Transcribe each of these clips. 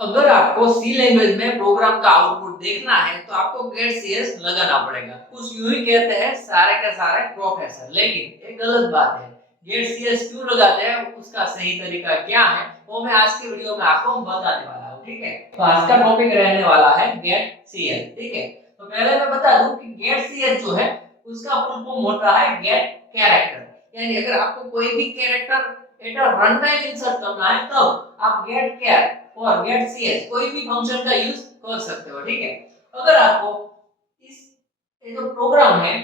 अगर आपको सी लैंग्वेज में प्रोग्राम का आउटपुट देखना है तो आपको गेट सीएस लगाना पड़ेगा। कुछ यूं ही कहते हैं सारे के सारे प्रोफेसर, लेकिन ये गलत बात है। गेट सीएस क्यों लगाते हैं, उसका सही तरीका क्या है, वो मैं आज के वीडियो में आपको बताने वाला हूँ। ठीक है, तो आज का टॉपिक रहने वाला है गेट सीएस। ठीक है, तो पहले मैं बता दूं कि गेट सीएस जो है उसका फुल फॉर्म होता है गेट कैरेक्टर। यानी अगर आपको कोई भी character eight run time insert करना है तब आप गेट कैर और गेट सीएस कोई भी फंक्शन का यूज कर सकते हो। ठीक है, अगर आपको इस ये जो प्रोग्राम है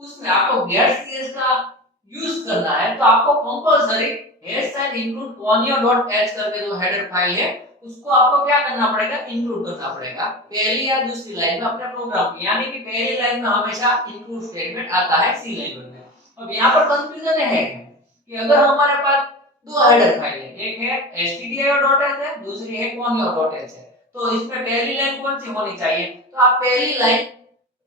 उसमें आपको गेट सीएस का यूज करना है तो आपको compulsory hash sign include conio.h करके जो हेडर फाइल है उसको आपको क्या करना पड़ेगा, इंक्लूड करना पड़ेगा पहली या दूसरी लाइन में अपने प्रोग्राम की। यानी कि पहली लाइन में हमेशा इंक्लूड स्टेटमेंट आता है सी लैंग्वेज में। अब यहाँ पर कंफ्यूजन है कि अगर हमारे पास दो हेडर फाइल है, एक है stdio.h है, दूसरी है conio.h है, तो इसमें पहली लाइन कौन सी होनी चाहिए, तो आप पहली लाइन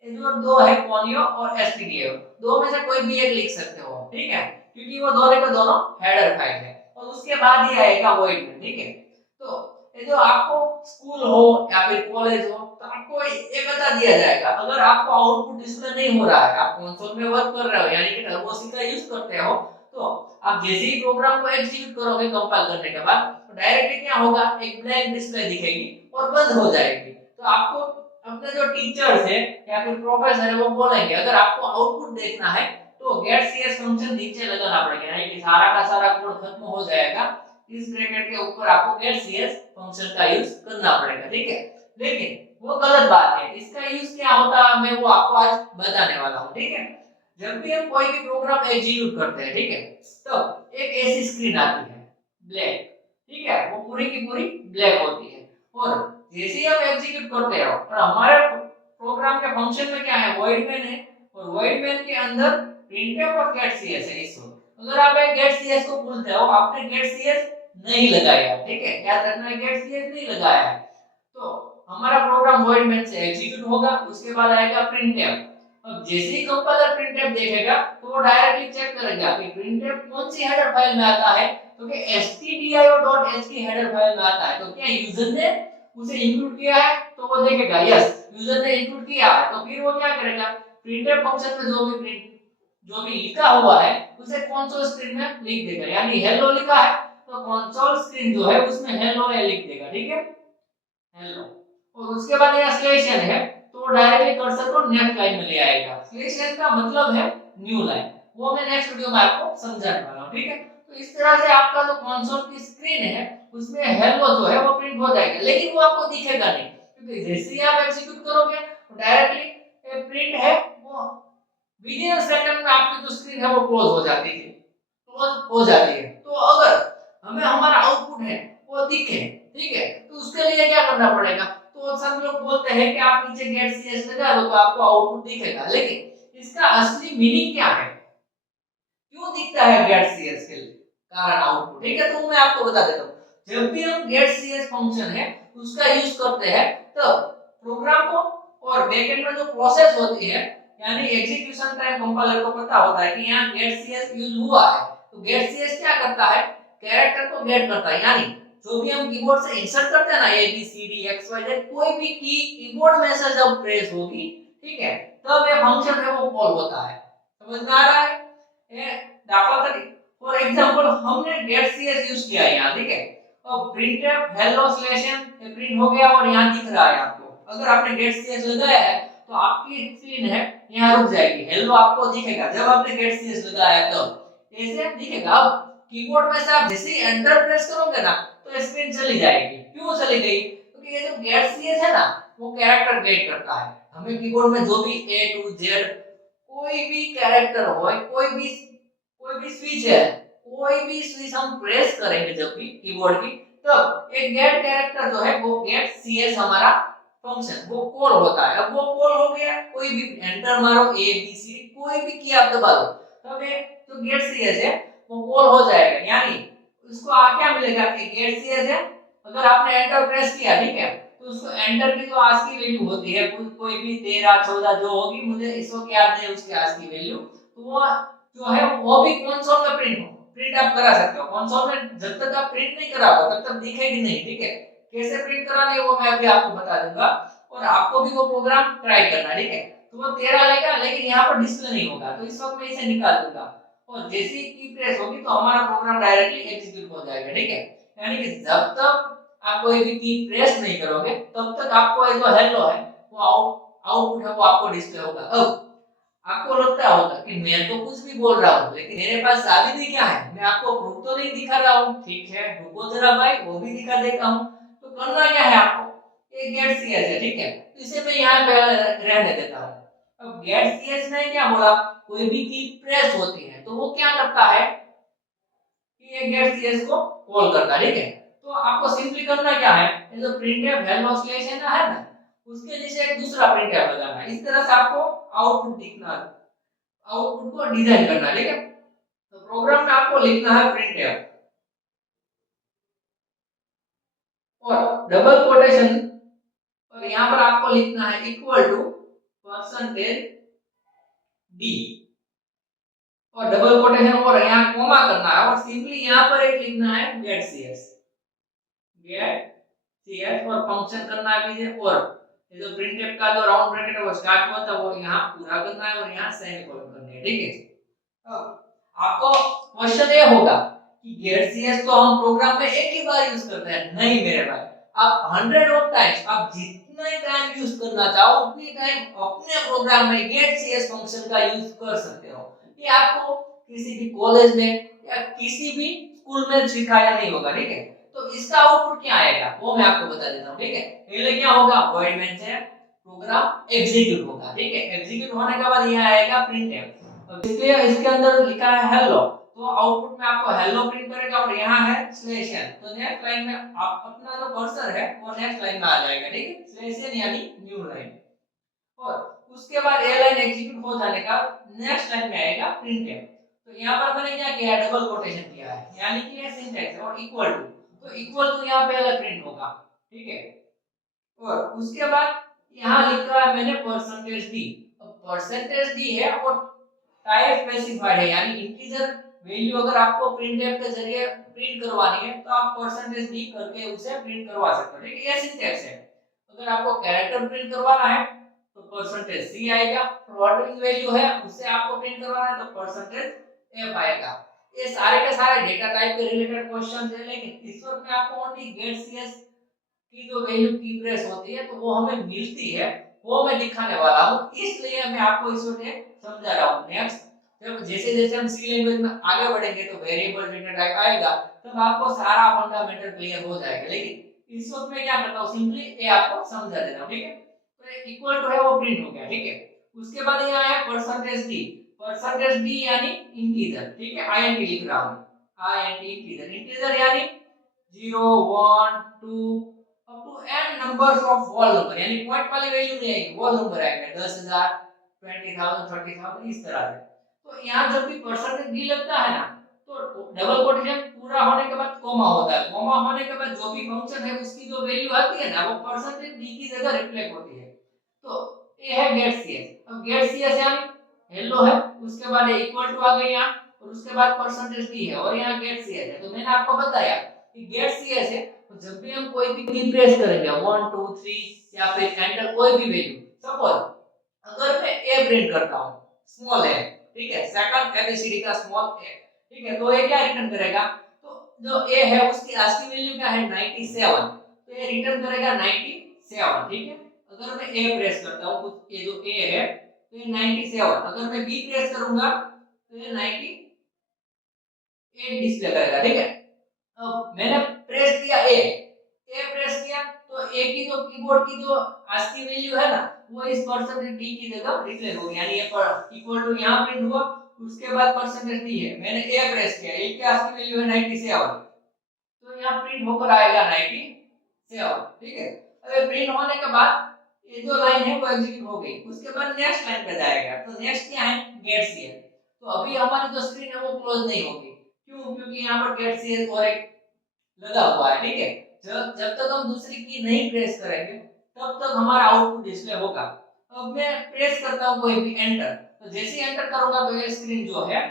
जो दो है conio और stdio दो में से कोई भी एक लिख सकते हो। ठीक है, क्योंकि वो दोनों के दोनों हेडर फाइल है और उसके बाद ही आएगा void में। ठीक है, तो ये जो आपको स्कूल हो या फिर कॉलेज हो तो आपको ये बता दिया जाएगा। अगर आपको आउटपुट डिस्प्ले नहीं हो रहा है, आप कंसोल में वर्क कर रहे हो यानी कि टर्बोसी का यूज करते हो, तो आप जैसे ही प्रोग्राम को एग्जीक्यूट करोगे कंपाइल करने के बाद तो डायरेक्टली क्या होगा, एक ब्लैंक डिस्प्ले दिखेगी और बंद हो जाएगी। तो आपको अपने जो टीचर्स है या फिर प्रोफेसर है वो बोलेंगे अगर आपको आउटपुट देखना है तो गेट सीएस फंक्शन नीचे लगाना पड़ेगा, यानी कि सारा का सारा कोड खत्म हो जाएगा, इस ब्रैकेट के ऊपर आपको गेट सीएस फंक्शन का यूज करना पड़ेगा। ठीक है, लेकिन वो गलत बात है, इसका यूज क्या होता है मैं वो आपको आज बताने वाला हूँ। ठीक है, जब भी हम कोई भी प्रोग्राम एग्जीक्यूट करते हैं, ठीक है, तो एक ऐसी स्क्रीन आती है ब्लैक। ठीक है, वो पूरी की पूरी ब्लैक होती है और जैसे ही हम एग्जीक्यूट करते हो और हमारे प्रोग्राम के फंक्शन में क्या है, void main है और void main के अंदर printf और getcs है। इस वक्त अगर आप एक getcs को भूलते हो, आपने getcs नहीं लगाया, ठीक है, याद रखना है getcs नहीं लगाया है, तो हमारा प्रोग्राम void main से एग्जीक्यूट होगा, उसके बाद आएगा printf। अब जैसे ही कंपाइलर printf देखेगा तो वो डायरेक्टली चेक करेगा कि printf कौन सी हेडर फाइल में आता है, तो कि stdio.h की हेडर फाइल में आता है, तो क्या यूजर ने उसे इंक्लूड किया है, तो वो देखेगा यस यूजर ने इंक्लूड किया है, तो फिर वो क्या करेगा, printf फंक्शन में जो भी लिखा हुआ है उसे कंसोल स्क्रीन में लिख देगा। यानी हेलो लिखा है तो कंसोल स्क्रीन जो है उसमें हेलो है लिख देगा। ठीक है, हेलो, और उसके बाद यहाँ स्लैश एन है तो वो डायरेक्टली कर्सर को नेक्स्ट लाइन में ले आएगा। स्लैश एन का मतलब है न्यू लाइन, वो मैं नेक्स्ट वीडियो में आपको समझाने वाला हूँ। ठीक है, तो इस तरह से आपका जो कंसोल की स्क्रीन है उसमें हेलो जो है वो प्रिंट हो जाएगा, लेकिन वो आपको दिखेगा नहीं क्योंकि जैसे ही आप एग्जीक्यूट करोगे तो डायरेक्टली प्रिंट है वो विद इन सेकंड में आपकी जो स्क्रीन है वो क्लोज हो जाती है, क्लोज हो जाती है। तो अगर हमें हमारा आउटपुट है वो दिखे, ठीक है, तो उसके लिए क्या करना पड़ेगा, तो सब लोग बोलते हैं कि आप नीचे गेट सीएस लगा दो तो आपको आउटपुट दिखेगा, लेकिन इसका असली मीनिंग क्या है, क्यों दिखता है गेट सीएस के कारण आउटपुट। ठीक है, तो मैं आपको बता देता हूँ। जब भी हम गेट सीएस फंक्शन है उसका यूज करते हैं तो प्रोग्राम को और बैकएंड में जो प्रोसेस होती है यानी एग्जीक्यूशन टाइम कंपाइलर को पता होता है कि यहाँ गेट सीएस यूज हुआ है, तो गेट सीएस क्या करता है, कैरेक्टर को गेट करता है। यानी जो भी हम कीबोर्ड से इंसर्ट करते हैं ना A B C D X Y Z, कोई भी की कीबोर्ड में से जब प्रेस होगी, ठीक है, तब ये फंक्शन है वो कॉल होता है। समझ में आ रहा है, दाखला तरीके फॉर एग्जांपल हमने गेट सीएस यूज किया है यहाँ, ठीक है, अब printf hello स्लैश n ये प्रिंट हो गया और यहाँ दिख रहा है आपको। अगर आपने गेट सीएस लगाया है तो आपकी स्क्रीन है यहाँ रुक जाएगी, हेलो आपको दिखेगा जब आपने गेट सीएस लगाया है तब ऐसे दिखेगा। अब कीबोर्ड में से आप जैसे ही एंटर प्रेस करोगे ना तो स्क्रीन चली जाएगी। क्यों चली गई, क्योंकि ये जो गेट सीएस है ना वो कैरेक्टर गेट करता है। हमें कीबोर्ड में जो भी ए टू जेड कोई भी कैरेक्टर हो, कोई भी स्विच है, कोई भी स्विच हम प्रेस करेंगे जब भी कीबोर्ड की, तब एक गेट कैरेक्टर जो है वो गेट सीएस हमारा फंक्शन वो कॉल होता है। अब वो कॉल हो गया, कोई भी एंटर मारो ए बी सी कोई भी की आप दबा दो तब ये जो गेट सीएस है वो कॉल हो जाएगा। यानी उसको क्या मिलेगा कि गेट सीएस है, अगर आपने एंटर प्रेस किया, ठीक है, तो उसको एंटर की जो आज की वैल्यू होती है कोई भी 13 14 जो होगी, मुझे इस वक्त याद नहीं उसकी आज की वैल्यू, तो वो जो है वो भी कंसोल में प्रिंट आप करा सकते हो। कंसोल में जब तक आप प्रिंट नहीं कराओगे तब तक दिखेगी नहीं, ठीक है, कैसे प्रिंट करानी है वो मैं अभी आपको बता दूंगा, और आपको भी वो प्रोग्राम ट्राई करना, ठीक है। तो वो 13 लेगा, लेकिन यहाँ पर डिस्प्ले नहीं होगा, तो इस वक्त मैं इसे निकाल दूंगा, और जैसे ही की प्रेस होगी तो हमारा प्रोग्राम डायरेक्टली एग्जीक्यूट हो जाएगा, ठीक है। यानी कि जब तक आप कोई भी की प्रेस नहीं करोगे तब तक आपको ये जो हेलो है वो आउटपुट है वो आपको डिस्प्ले होगा। अब आपको लगता होगा कि मैं तो कुछ भी बोल रहा हूँ, लेकिन मेरे पास साबित क्या है, मैं आपको प्रूफ तो नहीं दिखा रहा हूँ। ठीक है, रुको जरा भाई, वो भी दिखा देता हूँ। तो करना क्या है आपको, ये गेट सीएस है, ठीक है, तो इसे मैं यहाँ पे रहने देता हूँ। अब गेट सीएस ने क्या बोला, कोई भी की प्रेस होती है तो वो क्या करता है कि ये गेट सीएस को कॉल करता है, ठीक है। तो आपको सिंपली करना क्या है, ये जो प्रिंटफ हेलो स्लैश है ना, उसके नीचे एक दूसरा प्रिंटफ लगाना है। इस तरह से आपको आउटपुट दिखना, आउटपुट को डिजाइन करना, ठीक है। तो प्रोग्राम में आपको लिखना है प्रिंटफ और डबल कोटेशन, और यहाँ पर आपको लिखना है इक्वल टू परसेंटेज डी, और डबल कोटेशन और यहाँ कॉमा करना है, और सिंपली यहाँ पर एक लिखना है गेट सीएस, गेट सीएस, और फंक्शन करना है पीछे, और ये जो प्रिंटफ का जो राउंड ब्रैकेट है वो स्टार्ट हुआ था वो यहाँ पूरा करना है, और यहाँ सेमीकोलन करनी है, ठीक है। अब आपको क्वेश्चन ये होगा कि गेट सीएस तो हम प्रोग्राम में एक ही बार यूज करते हैं। नहीं मेरे भाई, आप 100 ऑफ टाइम्स, आप जितने टाइम यूज करना चाहो उतनी टाइम अपने प्रोग्राम में गेट सीएस फंक्शन का यूज कर सकते हो। ये आपको किसी भी कॉलेज में या किसी भी स्कूल में सिखाया नहीं होगा, ठीक है। तो इसका आउटपुट क्या आएगा वो मैं आपको बता देता हूँ, ठीक है। पहले क्या होगा, वॉइड मेन से प्रोग्राम एग्जीक्यूट होगा, ठीक है। एग्जीक्यूट होने के बाद यहाँ आएगा प्रिंटफ, अब इसलिए इसके अंदर लिखा है हेलो, तो आउटपुट में आपको हेलो प्रिंट करेगा, और यहाँ है स्लैश एन, तो नेक्स्ट लाइन में आप अपना जो कर्सर है वो नेक्स्ट लाइन में आ जाएगा, ठीक है, स्लैश एन यानी न्यू लाइन। और उसके बाद ए लाइन एग्जीक्यूट हो जाने का नेक्स्ट लाइन में आएगा प्रिंटफ। तो यहाँ पर मैंने क्या किया है, डबल कोटेशन किया है, यानी कि ये सिंटैक्स है, और इक्वल टू, तो इक्वल टू यहाँ पहले प्रिंट होगा, ठीक है। और उसके बाद यहाँ लिखा है मैंने परसेंटेज डी, अब परसेंटेज डी है और टाइप स्पेसिफाइड है, यानी इंटीजर वैल्यू अगर आपको प्रिंटफ के जरिए प्रिंट करवानी है तो आप परसेंटेज डी करके उसे प्रिंट करवा सकते हो, ठीक है। ये सिंटैक्स है। अगर आपको कैरेक्टर प्रिंट करवाना है तो परसेंटेज सी आएगा, फ्लोटिंग वैल्यू है उससे आपको प्रिंट करवाना है तो परसेंटेज एफ आएगा। ये सारे के सारे डेटा टाइप के रिलेटेड क्वेश्चंस है, लेकिन इस वक्त मैं आपको ओनली गेट सीएस की जो वैल्यू की प्रेस होती है तो वो हमें मिलती है, वो मैं दिखाने वाला हूँ, इसलिए मैं आपको इस वक्त समझा रहा हूँ। नेक्स्ट जब जैसे जैसे हम सी लैंग्वेज में आगे बढ़ेंगे तो वेरिएबल डेटा टाइप आएगा, तब आपको सारा फंडामेंटल क्लियर हो जाएगा, लेकिन इस वक्त मैं क्या करता हूँ, सिंपली ये आपको समझा देता हूँ, ठीक है। तो इक्वल टू है वो प्रिंट हो गया, ठीक है। उसके बाद यहाँ है परसेंटेज डी, परसेंटेज डी यानी इंटीजर, ठीक है, आईएनटी लिख रहा हूँ, आईएनटी इंटीजर, इंटीजर यानी 0 1 2 up to n numbers of whole number, यानी पॉइंट वाली वैल्यू नहीं आएगी, होल नंबर आएगा 10,000 20,000 30,000 इस तरह से। तो यहाँ जब भी परसेंटेज डी लगता है ना, तो डबल कोटेशन पूरा होने के बाद कॉमा होता है, कॉमा होने के बाद जो भी फंक्शन है उसकी जो वैल्यू आती है ना वो परसेंटेज डी की जगह रिफ्लेक्ट होती है। तो ये है गेट सीएस। अब गेट सीएस यानी हेलो है, उसके बाद इक्वल टू आ गई यहाँ, और उसके बाद परसेंटेज डी है, और यहाँ गेट सीएस है। तो मैंने आपको बताया कि गेट सीएस है, तो जब भी हम कोई भी की प्रेस करेंगे 1 2 3 या फिर एंटर कोई भी वैल्यू, सपोज अगर मैं ए प्रिंट करता हूं, स्मॉल ए, ठीक है, सेकंड एबीसीडी का स्मॉल ए, ठीक है, तो ये क्या रिटर्न करेगा, तो जो ए है उसकी आस्की वैल्यू क्या है 97, तो ये रिटर्न करेगा 97, ठीक है। अगर मैं ए प्रेस करता हूं, कुछ ये जो ए है तो ये 97, अगर मैं बी प्रेस करूंगा तो ये 98 डिस्प्ले करेगा, ठीक है। अब मैंने प्रेस किया ए प्रेस किया तो ए की जो कीबोर्ड की जो आस्की वैल्यू है ना वो इस परसेंटेज डी की जगह रिप्लेस हो गई, यानी ये पर इक्वल टू यहां प्रिंट हुआ, उसके बाद परसेंटेज डी है, मैंने ए प्रेस किया, ए की आस्की वैल्यू है 97, तो यहां प्रिंट होकर आएगा 97, ठीक है। अब प्रिंट होने के बाद ये जो लाइन है वो एग्जीक्यूट हो गई, उसके बाद नेक्स्ट लाइन पे जाएगा, तो नेक्स्ट क्या है, गेट सीएल। तो अभी हमारी जो स्क्रीन है वो क्लोज नहीं होगी, क्यों, क्योंकि यहाँ पर गेट सीएल और एक लगा हुआ है, ठीक है। जब जब तक हम दूसरी की नहीं प्रेस करेंगे तब तक हमारा आउटपुट डिस्प्ले होगा। अब मैं प्रेस करता हूं कोई भी एंटर, तो जैसे ही एंटर करूंगा तो ये स्क्रीन जो है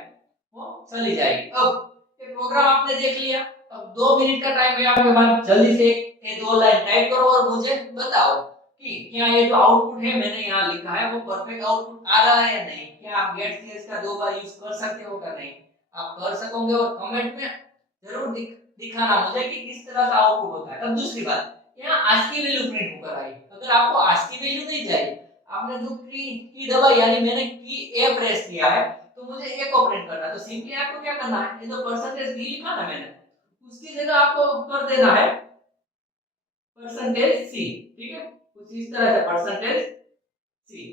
वो चली जाएगी। अब ये प्रोग्राम आपने देख लिया, अब 2 मिनट का टाइम है आपके पास, जल्दी से ये 2 लाइन टाइप करो और मुझे बताओ कि क्या ये जो आउटपुट है मैंने यहाँ लिखा है वो परफेक्ट आउटपुट आ रहा है या नहीं। क्या आप गेट सीएस का 2 बार यूज कर सकते हो या नहीं। आप कर सकोगे और कमेंट में जरूर दिखाना मुझे कि किस तरह का आउटपुट होता है। अब दूसरी बात, यहाँ आस्की वैल्यू प्रिंट होकर आई। अगर आपको आस्की वैल्यू नहीं चाहिए, आपने जो की दबाई यानी मैंने की ए प्रेस किया है तो मुझे ए को प्रिंट करना है, तो सिंपली आपको क्या करना है, ये जो परसेंटेज डी लिखा ना मैंने उसकी जगह आपको कर देना है परसेंटेज सी। ठीक है, कुछ इस तरह से परसेंटेज सी।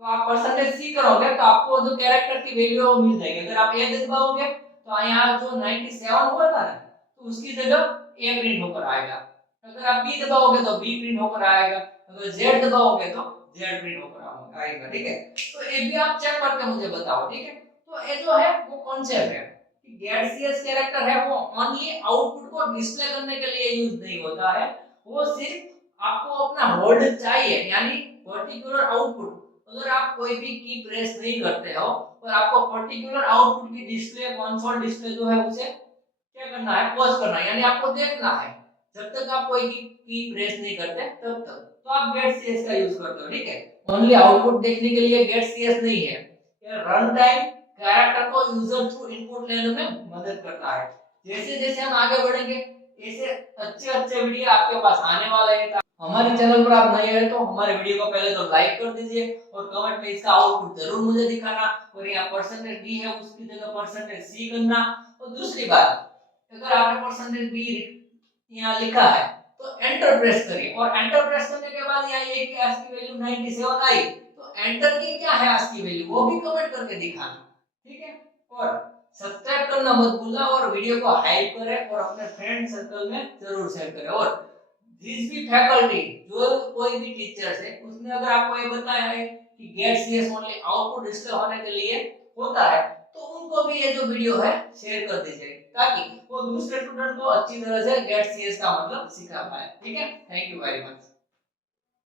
तो आप परसेंटेज सी करोगे तो आपको जो कैरेक्टर की वैल्यू है वो मिल जाएगी। अगर आप ए दबाओगे तो यहाँ जो 97 हुआ था ना तो उसकी जगह ए प्रिंट होकर आएगा। अगर आप बी दबाओगे तो बी प्रिंट होकर आएगा। अगर जेड दबाओगे तो जेड प्रिंट होकर आएगा। ठीक है, तो ये भी आप चेक करके मुझे बताओ। ठीक है, तो ये जो है वो कॉन्सेप्ट है कि गेट सीएस कैरेक्टर है वो ओनली आउटपुट को डिस्प्ले करने के लिए यूज नहीं होता है, वो सिर्फ आपको अपना होल्ड चाहिए यानी पर्टिकुलर आउटपुट। अगर आप कोई भी की प्रेस नहीं करते हो और आपको पर्टिकुलर आउटपुट की डिस्प्ले कंसोल डिस्प्ले जो है उसे क्या करना है, पॉज करना है यानी आपको देखना है। जब तक आप कोई की प्रेस नहीं करते तब तक तो आप गेट सीएस का यूज करते हो। ठीक है, ओनली आउटपुट देखने के लिए गेट सीएस नहीं है, ये रन टाइम कैरेक्टर को यूजर थ्रू इनपुट लेने में मदद करता है। जैसे जैसे हम आगे बढ़ेंगे ऐसे अच्छे अच्छे वीडियो आपके पास आने वाले हैं। हमारे चैनल पर आप नए हैं तो हमारे वीडियो को पहले तो लाइक कर दीजिए और कमेंट में इसका आउटपुट जरूर मुझे दिखाना और यहाँ परसेंटेज डी है उसकी जगह परसेंटेज सी करना। और दूसरी बात, अगर आपने परसेंटेज बी यहाँ लिखा है तो एंटर प्रेस करिए और एंटर प्रेस करने के बाद यहाँ ये कि आस्की वैल्यू 97 आई तो एंटर की क्या है आस्की वैल्यू वो भी कमेंट करके दिखाना। ठीक है, और सब्सक्राइब करना मत भूलना और वीडियो को हाइप करें और अपने फ्रेंड सर्कल में जरूर शेयर करें। और जिस भी फैकल्टी जो कोई भी टीचर है उसने अगर आपको ये बताया है कि get CS only output display होने के लिए होता है तो उनको भी ये जो वीडियो है शेयर कर दीजिए ताकि वो दूसरे स्टूडेंट को अच्छी तरह से गेट सीएस का मतलब सिखा पाए। ठीक है, थैंक यू वेरी मच।